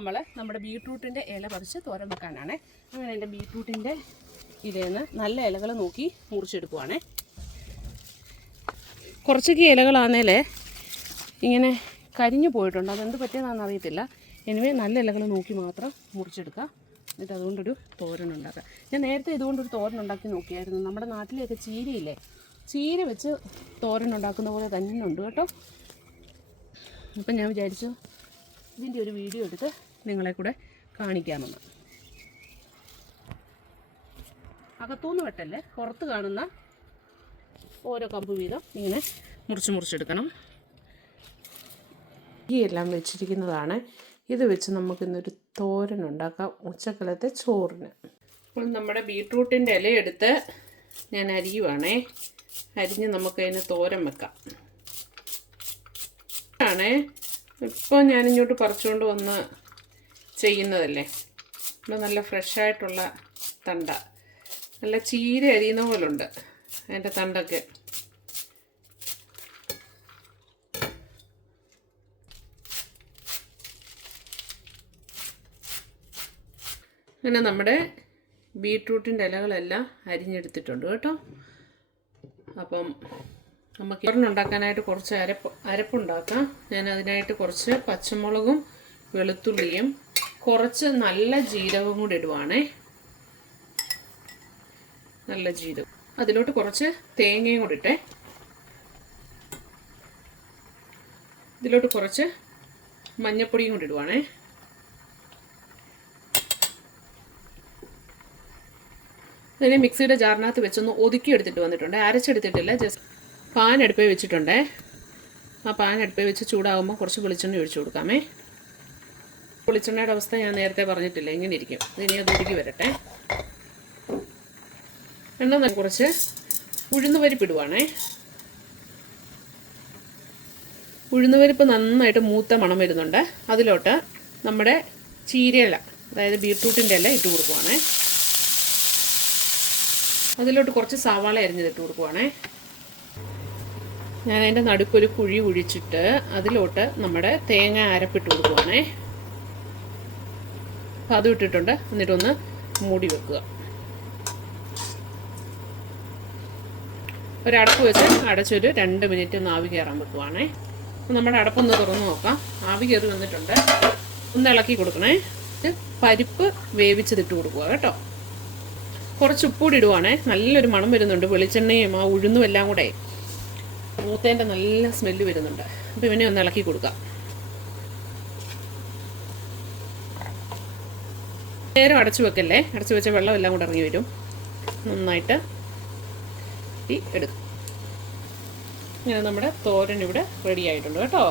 നമ്മുടെ ബീട്രൂട്ടിൻ്റെ ഇല പറിച്ച് തോരൻ വെക്കാനാണ്. അങ്ങനെ എൻ്റെ ബീട്രൂട്ടിൻ്റെ ഇലയിൽ നല്ല ഇലകൾ നോക്കി മുറിച്ചെടുക്കുവാണേ. കുറച്ചൊക്കെ ഇലകളാണേലേ ഇങ്ങനെ കരിഞ്ഞു പോയിട്ടുണ്ട്. അതെന്ത് പറ്റിയതാണെന്ന് അറിയത്തില്ല. എനിവേ നല്ല ഇലകൾ നോക്കി മാത്രം മുറിച്ചെടുക്കുക. എന്നിട്ട് അതുകൊണ്ടൊരു തോരൻ ഉണ്ടാക്കുക. ഞാൻ നേരത്തെ ഇതുകൊണ്ടൊരു തോരൻ ഉണ്ടാക്കി നോക്കിയായിരുന്നു. നമ്മുടെ നാട്ടിലെയൊക്കെ ചീരയില്ലേ, ചീര വെച്ച് തോരൻ ഉണ്ടാക്കുന്ന പോലെ തന്നെ ഉണ്ട് കേട്ടോ. അപ്പം ഞാൻ വിചാരിച്ചു ഇതിൻ്റെ ഒരു വീഡിയോ എടുത്ത് നിങ്ങളെ കൂടെ കാണിക്കാമെന്ന്. അകത്തുനിന്ന് വെട്ടല്ലേ, പുറത്ത് കാണുന്ന ഓരോ കമ്പ് വീതം ഇങ്ങനെ മുറിച്ചെടുക്കണം. ഈ എല്ലാം വെച്ചിരിക്കുന്നതാണ്. ഇത് വെച്ച് നമുക്കിന്നൊരു തോരൻ ഉണ്ടാക്കാം ഉച്ചക്കാലത്തെ ചോറിന്. അപ്പോൾ നമ്മുടെ ബീട്രൂട്ടിൻ്റെ ഇലയെടുത്ത് ഞാൻ അരിയുവാണേ. അരിഞ്ഞ് നമുക്കതിന് തോരൻ വെക്കാം ആണേ. ഇപ്പോൾ ഞാനിങ്ങോട്ട് പറിച്ചുകൊണ്ട് വന്ന് ചെയ്യുന്നതല്ലേ. ഇപ്പോൾ നല്ല ഫ്രഷായിട്ടുള്ള തണ്ട, നല്ല ചീര അരിയുന്ന പോലുണ്ട് അതിൻ്റെ തണ്ടൊക്കെ. അങ്ങനെ നമ്മുടെ ബീട്രൂട്ടിൻ്റെ ഇലകളെല്ലാം അരിഞ്ഞെടുത്തിട്ടുണ്ട് കേട്ടോ. അപ്പം നമുക്ക് ഉണ്ടാക്കാനായിട്ട് കുറച്ച് അരപ്പുണ്ടാക്കാം. ഞാൻ അതിനായിട്ട് കുറച്ച് പച്ചമുളകും വെളുത്തുള്ളിയും കുറച്ച് നല്ല ജീരകവും കൂടി ഇടുവാണേ. നല്ല ജീരകം, അതിലോട്ട് കുറച്ച് തേങ്ങയും കൂടി ഇട്ടേ. ഇതിലോട്ട് കുറച്ച് മഞ്ഞൾപ്പൊടിയും കൂടി ഇടുവാണേ. അതിനെ മിക്സിയുടെ ജാറിനകത്ത് വെച്ചൊന്ന് ഒതുക്കി എടുത്തിട്ട് വന്നിട്ടുണ്ട്. അരച്ചെടുത്തിട്ടില്ല, ജസ്റ്റ് പാൻ അടുപ്പേ വെച്ചിട്ടുണ്ടേ. ആ പാൻ അടുപ്പേ വെച്ച് ചൂടാകുമ്പോൾ കുറച്ച് വെളിച്ചെണ്ണ ഒഴിച്ചു കൊടുക്കാമേ. വെളിച്ചെണ്ണയുടെ അവസ്ഥ ഞാൻ നേരത്തെ പറഞ്ഞിട്ടില്ല, ഇങ്ങനെ ഇരിക്കും. ഇതിനി അത് ഉരുകി വരട്ടെ. എണ്ണ കുറച്ച് ഉഴുന്നുപരിപ്പ് ഇടുവാണേ. ഉഴുന്നുപരിപ്പ് നന്നായിട്ട് മൂത്ത മണം വരുന്നുണ്ട്. അതിലോട്ട് നമ്മുടെ ചീരയില, അതായത് ബീട്രൂട്ടിൻ്റെ ഇല ഇട്ട് കൊടുക്കുവാണേ. അതിലോട്ട് കുറച്ച് സവാള അരിഞ്ഞിട്ട് കൊടുക്കുവാണേ. ഞാൻ അതിൻ്റെ നടുക്കൊരു കുഴി കുഴിച്ചിട്ട് അതിലോട്ട് നമ്മുടെ തേങ്ങ അരപ്പിട്ട് കൊടുക്കുവാണേ. അപ്പം അതും ഇട്ടിട്ടുണ്ട്. എന്നിട്ടൊന്ന് മൂടി വെക്കുക. ഒരടപ്പ് വെച്ച് അടച്ചൊരു 2 മിനിറ്റ് ഒന്ന് ആവി കയറാൻ വെക്കുവാണേ. അപ്പം നമ്മുടെ അടപ്പൊന്ന് തുറന്ന് നോക്കാം. ആവി കയറി വന്നിട്ടുണ്ട്. ഒന്ന് ഇളക്കി കൊടുക്കണേ. പരിപ്പ് വേവിച്ചതിട്ട് കൊടുക്കുക കേട്ടോ. കുറച്ച് ഉപ്പൂടി ഇടുവാണേ. നല്ലൊരു മണം വരുന്നുണ്ട്. വെളിച്ചെണ്ണയും ആ ഉഴുന്നും എല്ലാം കൂടെ മൂത്തേൻ്റെ നല്ല സ്മെല്ല് വരുന്നുണ്ട്. അപ്പോൾ ഇവനെ ഒന്ന് ഇളക്കി കൊടുക്കാം. നേരം അടച്ചു വെക്കല്ലേ. അടച്ചു വെച്ച വെള്ളം എല്ലാം കൂടെ ഇറങ്ങി വരും. നന്നായിട്ട് എടുക്കും. ഇങ്ങനെ നമ്മുടെ തോരൻ ഇവിടെ റെഡി ആയിട്ടുണ്ട് കേട്ടോ.